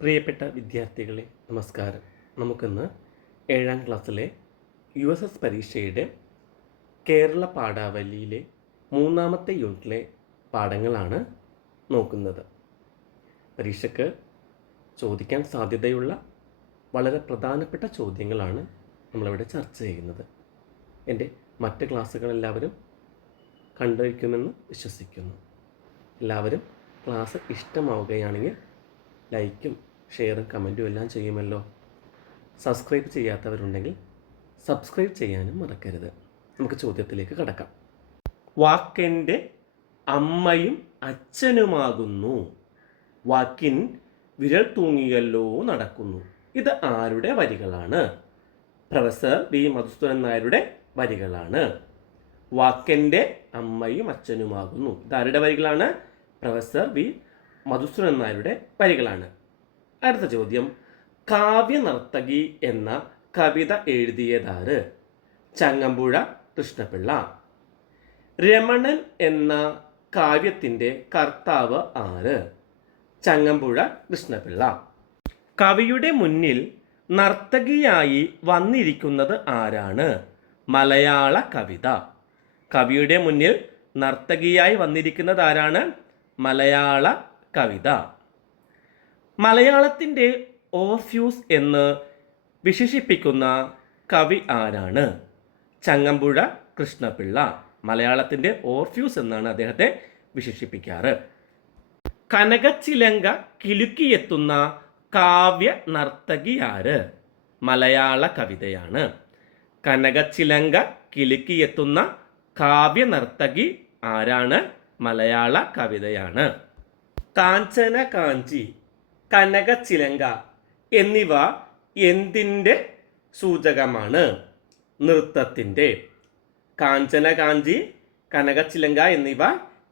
പ്രിയപ്പെട്ട വിദ്യാർത്ഥികളെ നമസ്കാരം. നമുക്കിന്ന് 7ാം ക്ലാസ്സിലെ USS പരീക്ഷയുടെ കേരള പാഠാവലിയിലെ 3ാമത്തെ യൂണിറ്റിലെ പാഠങ്ങളാണ് നോക്കുന്നത്. പരീക്ഷയ്ക്ക് ചോദിക്കാൻ സാധ്യതയുള്ള വളരെ പ്രധാനപ്പെട്ട ചോദ്യങ്ങളാണ് നമ്മളിവിടെ ചർച്ച ചെയ്യുന്നത്. എൻ്റെ മറ്റ് ക്ലാസ്സുകളെല്ലാവരും കണ്ടിരിക്കുമെന്ന് വിശ്വസിക്കുന്നു. എല്ലാവരും ക്ലാസ് ഇഷ്ടമാവുകയാണെങ്കിൽ ലൈക്കും ഷെയറും കമൻറ്റും എല്ലാം ചെയ്യുമല്ലോ. സബ്സ്ക്രൈബ് ചെയ്യാത്തവരുണ്ടെങ്കിൽ സബ്സ്ക്രൈബ് ചെയ്യാനും മറക്കരുത്. നമുക്ക് ചോദ്യത്തിലേക്ക് കടക്കാം. വാക്കെൻ്റെ അമ്മയും അച്ഛനുമാകുന്നു, വാക്കിൻ വിരൽ തൂങ്ങിയല്ലോ നടക്കുന്നു. ഇത് ആരുടെ വരികളാണ്? പ്രൊഫസർ വി മധുസൂദനൻ നായരുടെ വരികളാണ്. വാക്കെൻ്റെ അമ്മയും അച്ഛനുമാകുന്നു. ഇതാരുടെ വരികളാണ്? പ്രൊഫസർ വി മധുസൂദനൻ നായരുടെ വരികളാണ്. അടുത്ത ചോദ്യം, കാവ്യനർത്തകി എന്ന കവിത എഴുതിയതാര്? ചങ്ങമ്പുഴ കൃഷ്ണപിള്ള. രമണൻ എന്ന കാവ്യത്തിൻ്റെ കർത്താവ് ആര്? ചങ്ങമ്പുഴ കൃഷ്ണപിള്ള. കവിയുടെ മുന്നിൽ നർത്തകിയായി വന്നിരിക്കുന്നത് ആരാണ്? മലയാള കവിത. കവിയുടെ മുന്നിൽ നർത്തകിയായി വന്നിരിക്കുന്നത് ആരാണ്? മലയാള കവിത. മലയാളത്തിൻ്റെ ഓർഫ്യൂസ് എന്ന് വിശേഷിപ്പിക്കുന്ന കവി ആരാണ്? ചങ്ങമ്പുഴ കൃഷ്ണപിള്ള. മലയാളത്തിൻ്റെ ഓർഫ്യൂസ് എന്നാണ് അദ്ദേഹത്തെ വിശേഷിപ്പിക്കാറ്. കനകച്ചിലങ്ക കിലുക്കിയെത്തുന്ന കാവ്യ നർത്തകി ആര്? മലയാള കവിതയാണ്. കനകച്ചിലങ്ക കിലുക്കിയെത്തുന്ന കാവ്യ നർത്തകി ആരാണ്? മലയാള കവിതയാണ്. കാഞ്ചന കാഞ്ചി, കനകച്ചിലങ്ക എന്നിവ എന്തിൻ്റെ സൂചകമാണ്? നൃത്തത്തിൻ്റെ. കാഞ്ചന കാഞ്ചി, കനകച്ചിലങ്ക എന്നിവ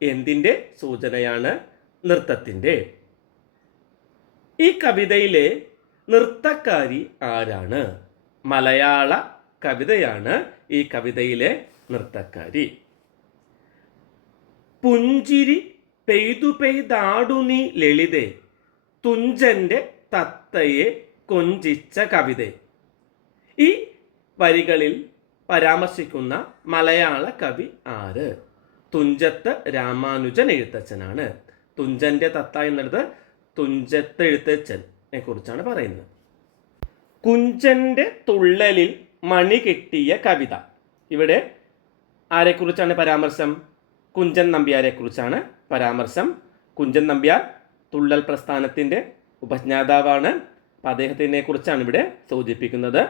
എന്തിൻ്റെ സൂചനയാണ്? നൃത്തത്തിൻ്റെ. ഈ കവിതയിലെ നൃത്തക്കാരി ആരാണ്? മലയാള കവിതയാണ് ഈ കവിതയിലെ നൃത്തക്കാരി. പുഞ്ചിരി പെയ്തു പെയ്താടു നീ ലളിതേ, തുഞ്ചൻ്റെ തത്തയെ കൊഞ്ചിച്ച കവിതേ. ഈ വരികളിൽ പരാമർശിക്കുന്ന മലയാള കവി ആര്? തുഞ്ചത്ത് രാമാനുജൻ എഴുത്തച്ഛനാണ്. തുഞ്ചൻ്റെ തത്ത എന്നുള്ളത് തുഞ്ചത്ത് എഴുത്തച്ഛനെ കുറിച്ചാണ് പറയുന്നത്. കുഞ്ചൻ്റെ തുള്ളലിൽ മണി കെട്ടിയ കവിത. ഇവിടെ ആരെക്കുറിച്ചാണ് പരാമർശം? കുഞ്ചൻ നമ്പ്യാരെ കുറിച്ചാണ് പരാമർശം. കുഞ്ചൻ നമ്പ്യാർ തുള്ളൽ പ്രസ്ഥാനത്തിൻ്റെ ഉപജ്ഞാതാവാണ്. അപ്പം അദ്ദേഹത്തിനെ കുറിച്ചാണ് ഇവിടെ സൂചിപ്പിക്കുന്നത്.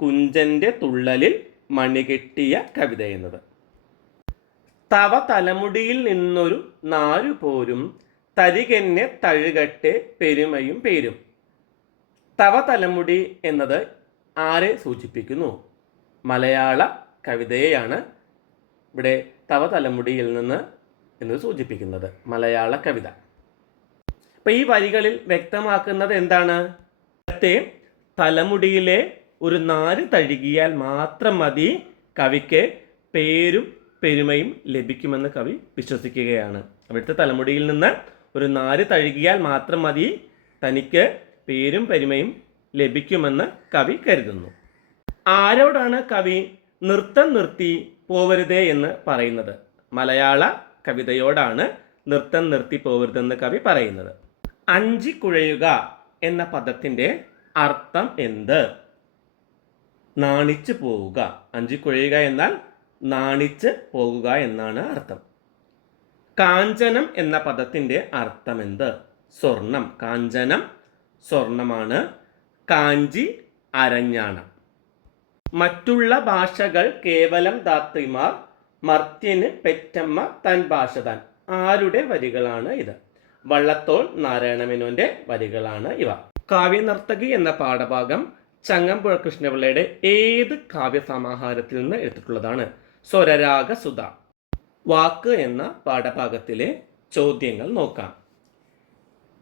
കുഞ്ചൻ്റെ തുള്ളലിൽ മണികെട്ടിയ കവിത എന്നത്. തവ തലമുടിയിൽ നിന്നൊരു നാരു പോരും, തരികെന്നെ തഴുകട്ടെ പെരുമയും പേരും. തവ തലമുടി എന്നത് ആരെ സൂചിപ്പിക്കുന്നു? മലയാള കവിതയെയാണ് ഇവിടെ തവ തലമുടിയിൽ നിന്ന് എന്ന് സൂചിപ്പിക്കുന്നത്. മലയാള കവിത. അപ്പം ഈ വരികളിൽ വ്യക്തമാക്കുന്നത് എന്താണ്? തലമുടിയിലെ ഒരു നാര് തഴുകിയാൽ മാത്രം മതി കവിക്ക് പേരും പെരുമയും ലഭിക്കുമെന്ന് കവി വിശ്വസിക്കുകയാണ്. അവിടുത്തെ തലമുടിയിൽ നിന്ന് ഒരു നാര് തഴുകിയാൽ മാത്രം മതി തനിക്ക് പേരും പെരുമയും ലഭിക്കുമെന്ന് കവി കരുതുന്നു. ആരോടാണ് കവി നൃത്തം നിർത്തി പോവരുതേ എന്ന് പറയുന്നത്? മലയാള കവിതയോടാണ് നൃത്തം നിർത്തി പോവരുതെന്ന് കവി പറയുന്നത്. അഞ്ചിക്കുഴയുക എന്ന പദത്തിൻ്റെ അർത്ഥം എന്ത്? നാണിച്ചു പോവുക. അഞ്ചിക്കുഴയുക എന്നാൽ നാണിച്ച് പോകുക എന്നാണ് അർത്ഥം. കാഞ്ചനം എന്ന പദത്തിൻ്റെ അർത്ഥം എന്ത്? സ്വർണം. കാഞ്ചനം സ്വർണമാണ്. കാഞ്ചി അരഞ്ഞാണം. മറ്റുള്ള ഭാഷകൾ കേവലം ധാത്രിമാർ, മർത്യന് പെറ്റമ്മ തൻ ഭാഷ താൻ. ആരുടെ വരികളാണ് ഇത്? വള്ളത്തോൾ നാരായണമേനോന്റെ വരികളാണ് ഇവ. കാവ്യനർത്തകി എന്ന പാഠഭാഗം ചങ്ങമ്പുഴ കൃഷ്ണപിള്ളയുടെ ഏത് കാവ്യസമാഹാരത്തിൽ നിന്ന് എടുത്തിട്ടുള്ളതാണ്? സ്വരരാഗസുധ. വാക്ക് എന്ന പാഠഭാഗത്തിലെ ചോദ്യങ്ങൾ നോക്കാം.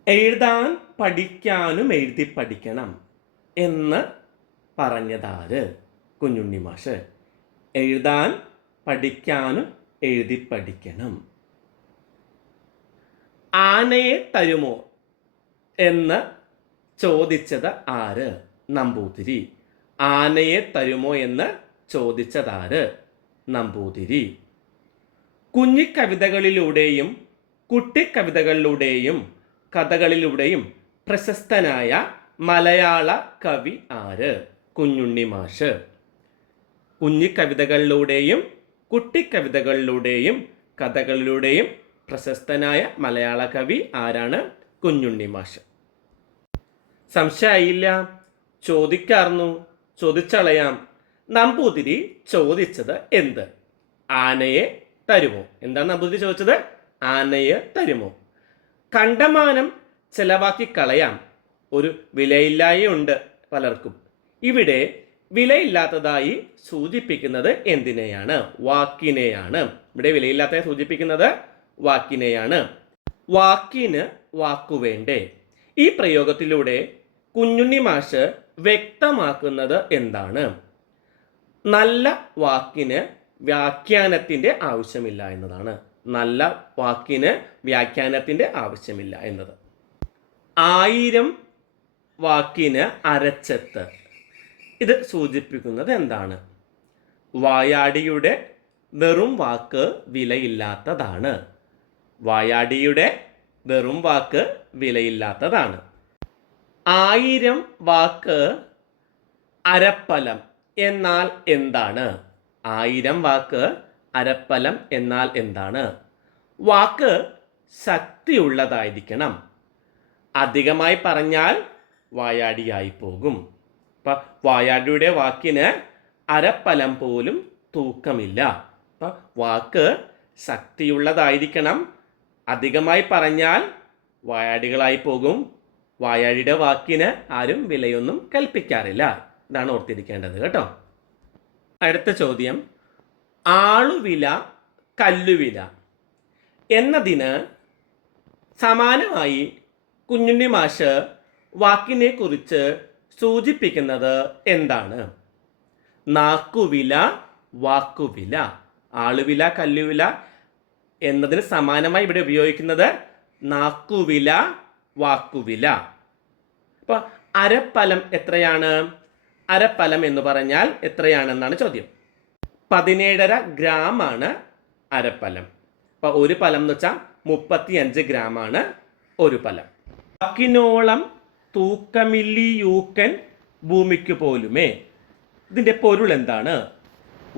എഴുതാൻ പഠിക്കാനും എഴുതി പഠിക്കണം എന്ന് പറഞ്ഞതാര്? കുഞ്ഞുണ്ണി മാഷ്. എഴുതാൻ പഠിക്കാനും എഴുതി പഠിക്കണം. ആനയെ തരുമോ എന്ന് ചോദിച്ചത് ആര്? നമ്പൂതിരി. ആനയെ തരുമോ എന്ന് ചോദിച്ചതാര്? നമ്പൂതിരി. കുഞ്ഞിക്കവിതകളിലൂടെയും കുട്ടിക്കവിതകളിലൂടെയും കഥകളിലൂടെയും പ്രശസ്തനായ മലയാള കവി ആര്? കുഞ്ഞുണ്ണി മാഷ്. കുഞ്ഞിക്കവിതകളിലൂടെയും കുട്ടിക്കവിതകളിലൂടെയും കഥകളിലൂടെയും പ്രശസ്തനായ മലയാള കവി ആരാണ്? കുഞ്ഞുണ്ണി മാഷ്. സംശയമായില്ല? ചോദിക്കാർന്നു, ചോദിച്ചളയാം. നമ്പൂതിരി ചോദിച്ചത് എന്ത്? ആനയെ തരുമോ? എന്താണ് നമ്പൂതിരി ചോദിച്ചത്? ആനയെ തരുമോ? കണ്ടമാനം ചെലവാക്കി കളയാം, ഒരു വിലയില്ലായുണ്ട് പലർക്കും. ഇവിടെ വിലയില്ലാത്തതായി സൂചിപ്പിക്കുന്നത് എന്തിനെയാണ്? വാക്കിനെയാണ്. ഇവിടെ വിലയില്ലാത്തതായി സൂചിപ്പിക്കുന്നത് വാക്കിനെയാണ്. വാക്കിന് വാക്കുവേണ്ടേ? ഈ പ്രയോഗത്തിലൂടെ കുഞ്ഞുണ്ണി മാഷ് വ്യക്തമാക്കുന്നത് എന്താണ്? നല്ല വാക്കിന് വ്യാഖ്യാനത്തിൻ്റെ ആവശ്യമില്ല എന്നതാണ്. നല്ല വാക്കിന് വ്യാഖ്യാനത്തിൻ്റെ ആവശ്യമില്ല എന്നത്. 1000 വാക്കിന് അരച്ചെത്ത്, ഇത് സൂചിപ്പിക്കുന്നത് എന്താണ്? വായാടിയുടെ വെറും വാക്ക് വിലയില്ലാത്തതാണ്. വായാടിയുടെ വെറും വാക്ക് വിലയില്ലാത്തതാണ്. 1000 വാക്ക് അരപ്പലം എന്നാൽ എന്താണ്? 1000 വാക്ക് അരപ്പലം എന്നാൽ എന്താണ്? വാക്ക് ശക്തിയുള്ളതായിരിക്കണം. അധികമായി പറഞ്ഞാൽ വായാടിയായി പോകും. അപ്പം വായാടിയുടെ വാക്കിന് അരപ്പലം പോലും തൂക്കമില്ല. അപ്പം വാക്ക് ശക്തിയുള്ളതായിരിക്കണം. അധികമായി പറഞ്ഞാൽ വായാടികളായി പോകും. വായാടിയുടെ വാക്കിന് ആരും വിലയൊന്നും കൽപ്പിക്കാറില്ല. ഇതാണ് ഓർത്തിരിക്കേണ്ടത് കേട്ടോ. അടുത്ത ചോദ്യം, ആളുവില കല്ലുവില എന്നതിന് സമാനമായി കുഞ്ഞുണ്ണി മാഷ് വാക്കിനെ കുറിച്ച് സൂചിപ്പിക്കുന്നത് എന്താണ്? നാക്കുവില, വാക്കുവില. ആളുവില കല്ലുവില എന്നതിന് സമാനമായി ഇവിടെ ഉപയോഗിക്കുന്നത് നാക്കുവില, വാക്കുവില. അപ്പോൾ അരപ്പലം എത്രയാണ്? അരപ്പലം എന്ന് പറഞ്ഞാൽ എത്രയാണെന്നാണ് ചോദ്യം. 17.5 ഗ്രാമാണ് അരപ്പലം. അപ്പോൾ ഒരു പലം എന്ന് വെച്ചാൽ 35 ഗ്രാമാണ് ഒരു പലം. വാക്കിനോളം തൂക്കമില്ലിയൂക്കൻ ഭൂമിക്ക് പോലുമേ. ഇതിൻ്റെ പൊരുൾ എന്താണ്?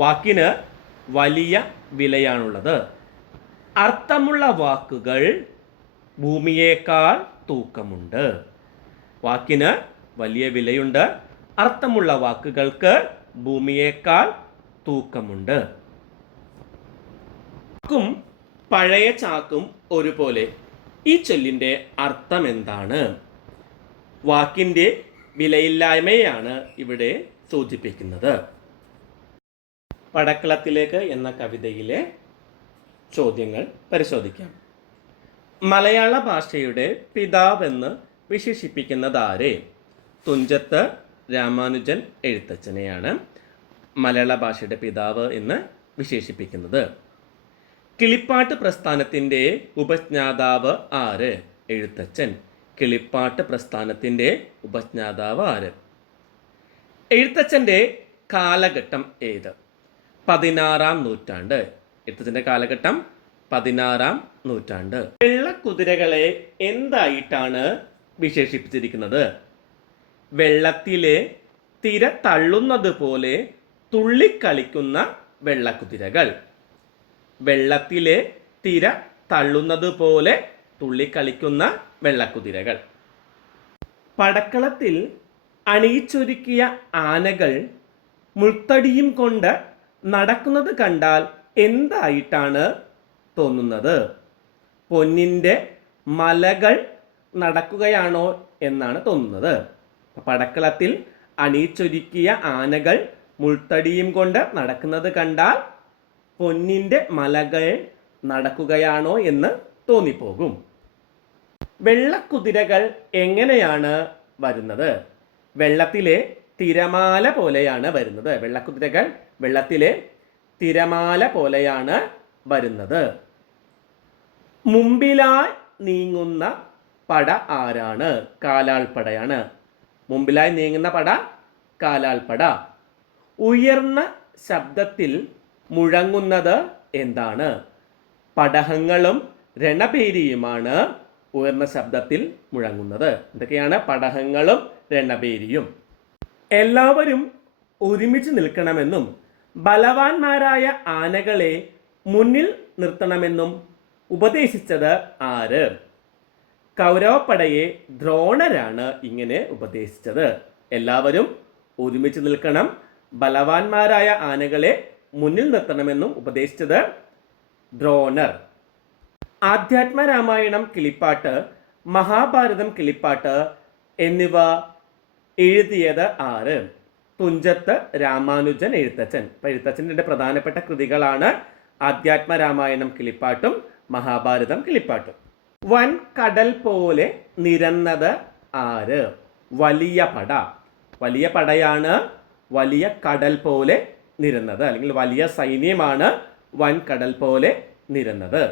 വാക്കിന് വലിയ വിലയാണുള്ളത്. അർത്ഥമുള്ള വാക്കുകൾ ഭൂമിയേക്കാൾ തൂക്കമുണ്ട്. വാക്കിന് വലിയ വിലയുണ്ട്. അർത്ഥമുള്ള വാക്കുകൾക്ക് ഭൂമിയേക്കാൾ തൂക്കമുണ്ട്. ചാക്കും പഴയ ചാക്കും ഒരുപോലെ. ഈ ചൊല്ലിൻ്റെ അർത്ഥം എന്താണ്? വാക്കിൻ്റെ വിലയില്ലായ്മയാണ് ഇവിടെ സൂചിപ്പിക്കുന്നത്. പടക്കളത്തിലേക്ക് എന്ന കവിതയിലെ ചോദ്യങ്ങൾ പരിശോധിക്കാം. മലയാള ഭാഷയുടെ പിതാവെന്ന് വിശേഷിപ്പിക്കുന്നതാരെ? തുഞ്ചത്ത് രാമാനുജൻ എഴുത്തച്ഛനെയാണ് മലയാള ഭാഷയുടെ പിതാവ് എന്ന് വിശേഷിപ്പിക്കുന്നത്. കിളിപ്പാട്ട് പ്രസ്ഥാനത്തിൻ്റെ ഉപജ്ഞാതാവ് ആര്? എഴുത്തച്ഛൻ. കിളിപ്പാട്ട് പ്രസ്ഥാനത്തിൻ്റെ ഉപജ്ഞാതാവ് ആര്? എഴുത്തച്ഛൻ്റെ കാലഘട്ടം ഏത്? 16-ാം നൂറ്റാണ്ട്. എഴുത്തച്ഛൻ്റെ കാലഘട്ടം 16-ാം നൂറ്റാണ്ട്. വെള്ളക്കുതിരകളെ എന്തായിട്ടാണ് വിശേഷിപ്പിച്ചിരിക്കുന്നത്? വെള്ളത്തിലെ തിര തള്ളുന്നത് പോലെ തുള്ളിക്കളിക്കുന്ന വെള്ളക്കുതിരകൾ. വെള്ളത്തിലെ തിര തള്ളുന്നത് പോലെ തുള്ളിക്കളിക്കുന്ന വെള്ളക്കുതിരകൾ. പടക്കളത്തിൽ അണിയിച്ചൊരുക്കിയ ആനകൾ മുൾത്തടിയും കൊണ്ട് നടക്കുന്നത് കണ്ടാൽ എന്തായിട്ടാണ് തോന്നുന്നത്? പൊന്നിൻ്റെ മലകൾ നടക്കുകയാണോ എന്നാണ് തോന്നുന്നത്. പടക്കളത്തിൽ അണിയിച്ചൊരുക്കിയ ആനകൾ മുൾത്തടിയും കൊണ്ട് നടക്കുന്നത് കണ്ടാൽ പൊന്നിൻ്റെ മലകൾ നടക്കുകയാണോ എന്ന് തോന്നിപ്പോകും. വെള്ളക്കുതിരകൾ എങ്ങനെയാണ് വരുന്നത്? വെള്ളത്തിലെ തിരമാല പോലെയാണ് വരുന്നത്. വെള്ളക്കുതിരകൾ വെള്ളത്തിലെ തിരമാല പോലെയാണ് വരുന്നത്. മുമ്പിലായി നീങ്ങുന്ന പട ആരാണ്? കാലാൾപ്പടയാണ്. മുമ്പിലായി നീങ്ങുന്ന പട കാലാൾപ്പട. ഉയർന്ന ശബ്ദത്തിൽ മുഴങ്ങുന്നത് എന്താണ്? പടഹങ്ങളും രണഭേരിയുമാണ് ഉയർന്ന ശബ്ദത്തിൽ മുഴങ്ങുന്നത്. എന്തൊക്കെയാണ് പടഹങ്ങളും രണഭേരിയും? എല്ലാവരും ഒരുമിച്ച് നിൽക്കണമെന്നും ബലവാന്മാരായ ആനകളെ മുന്നിൽ നിർത്തണമെന്നും ഉപദേശിച്ചത് ആര്? കൗരവപ്പടയെ ദ്രോണരാണ് ഇങ്ങനെ ഉപദേശിച്ചത്. എല്ലാവരും ഒരുമിച്ച് നിൽക്കണം, ബലവാന്മാരായ ആനകളെ മുന്നിൽ നിർത്തണമെന്നും ഉപദേശിച്ചത് ദ്രോണർ. ആധ്യാത്മരാമായണം കിളിപ്പാട്ട്, മഹാഭാരതം കിളിപ്പാട്ട് എന്നിവ എഴുതിയത് ആര്? തുഞ്ചത്ത് രാമാനുജൻ എഴുത്തച്ഛൻ. എഴുത്തച്ഛൻ്റെ പ്രധാനപ്പെട്ട കൃതികളാണ് ആധ്യാത്മരാമായണം കിളിപ്പാട്ടും മഹാഭാരതം കിളിപ്പാട്ടും. വൻ കടൽ പോലെ നിരന്നത് ആര്? വലിയ പട. വലിയ പടയാണ് വലിയ കടൽ പോലെ നിരന്നത്, അല്ലെങ്കിൽ വലിയ സൈന്യമാണ് വൻ കടൽ പോലെ നിരന്നത്.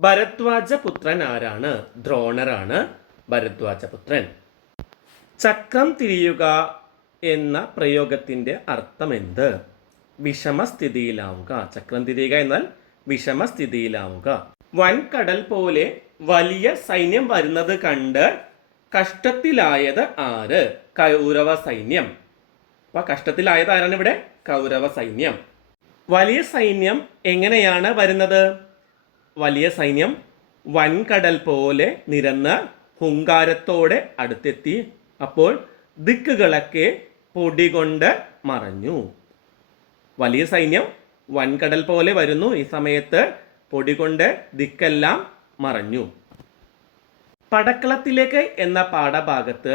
ഭരദ്വാജപുത്രൻ ആരാണ്? ദ്രോണറാണ് ഭരദ്വാജപുത്രൻ. ചക്രം തിരിയുക എന്ന പ്രയോഗത്തിൻ്റെ അർത്ഥം എന്ത്? വിഷമസ്ഥിതിയിലാവുക. ചക്രം തിരിയുക എന്നാൽ വിഷമസ്ഥിതിയിലാവുക. വൻകടൽ പോലെ വലിയ സൈന്യം വരുന്നത് കണ്ട് കഷ്ടത്തിലായത് ആര്? കൗരവ സൈന്യം. അപ്പൊ കഷ്ടത്തിലായത് ആരാണ് ഇവിടെ? കൗരവ സൈന്യം. വലിയ സൈന്യം എങ്ങനെയാണ് വരുന്നത്? വലിയ സൈന്യം വൻകടൽ പോലെ നിരന്ന് ഹുങ്കാരത്തോടെ അടുത്തെത്തി. അപ്പോൾ ദിക്കുകളൊക്കെ പൊടി കൊണ്ട് മറഞ്ഞു. വലിയ സൈന്യം വൻകടൽ പോലെ വരുന്നു. ഈ സമയത്ത് പൊടി കൊണ്ട് ദിക്കെല്ലാം മറഞ്ഞു. പടക്കളത്തിലേക്ക് എന്ന പാഠഭാഗത്ത്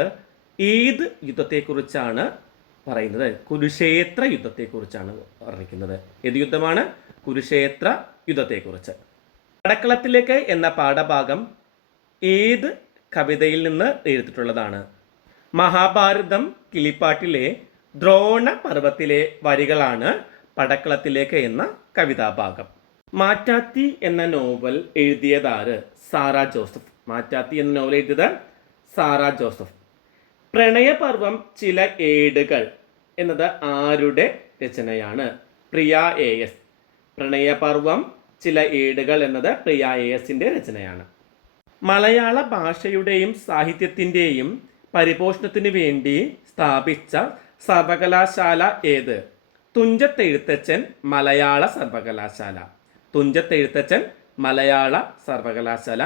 ഏത് യുദ്ധത്തെക്കുറിച്ചാണ് പറയുന്നത്? കുരുക്ഷേത്ര യുദ്ധത്തെക്കുറിച്ചാണ് വർണ്ണിക്കുന്നത്. ഏത് യുദ്ധമാണ്? കുരുക്ഷേത്ര യുദ്ധത്തെക്കുറിച്ച്. പടക്കളത്തിലേക്ക് എന്ന പാഠഭാഗം ഏത് കവിതയിൽ നിന്ന് എഴുതിയിട്ടുള്ളതാണ്? മഹാഭാരതം കിളിപ്പാട്ടിലെ ദ്രോണ പർവ്വത്തിലെ വരികളാണ് പടക്കളത്തിലേക്ക് എന്ന കവിതാഭാഗം. മാറ്റാത്തി എന്ന നോവൽ എഴുതിയതാര്? സാറാ ജോസഫ്. മാറ്റാത്തി എന്ന നോവൽ എഴുതിയത് സാറാ ജോസഫ്. പ്രണയപർവം ചില ഏടുകൾ എന്നത് ആരുടെ രചനയാണ്? പ്രിയ AS. പ്രണയപർവം ചില ഏടുകൾ എന്നത് പ്രിയ ASന്റെ രചനയാണ്. മലയാള ഭാഷയുടെയും സാഹിത്യത്തിൻ്റെയും പരിപോഷണത്തിനു വേണ്ടി സ്ഥാപിച്ച സർവകലാശാല ഏത്? തുഞ്ചത്തെഴുത്തച്ഛൻ മലയാള സർവകലാശാല. തുഞ്ചത്തെഴുത്തച്ഛൻ മലയാള സർവകലാശാല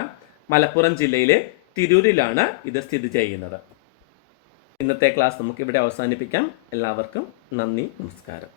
മലപ്പുറം ജില്ലയിലെ തിരൂരിലാണ് ഇത് സ്ഥിതി ചെയ്യുന്നത്. ഇന്നത്തെ ക്ലാസ് നമുക്കിവിടെ അവസാനിപ്പിക്കാം. എല്ലാവർക്കും നന്ദി, നമസ്കാരം.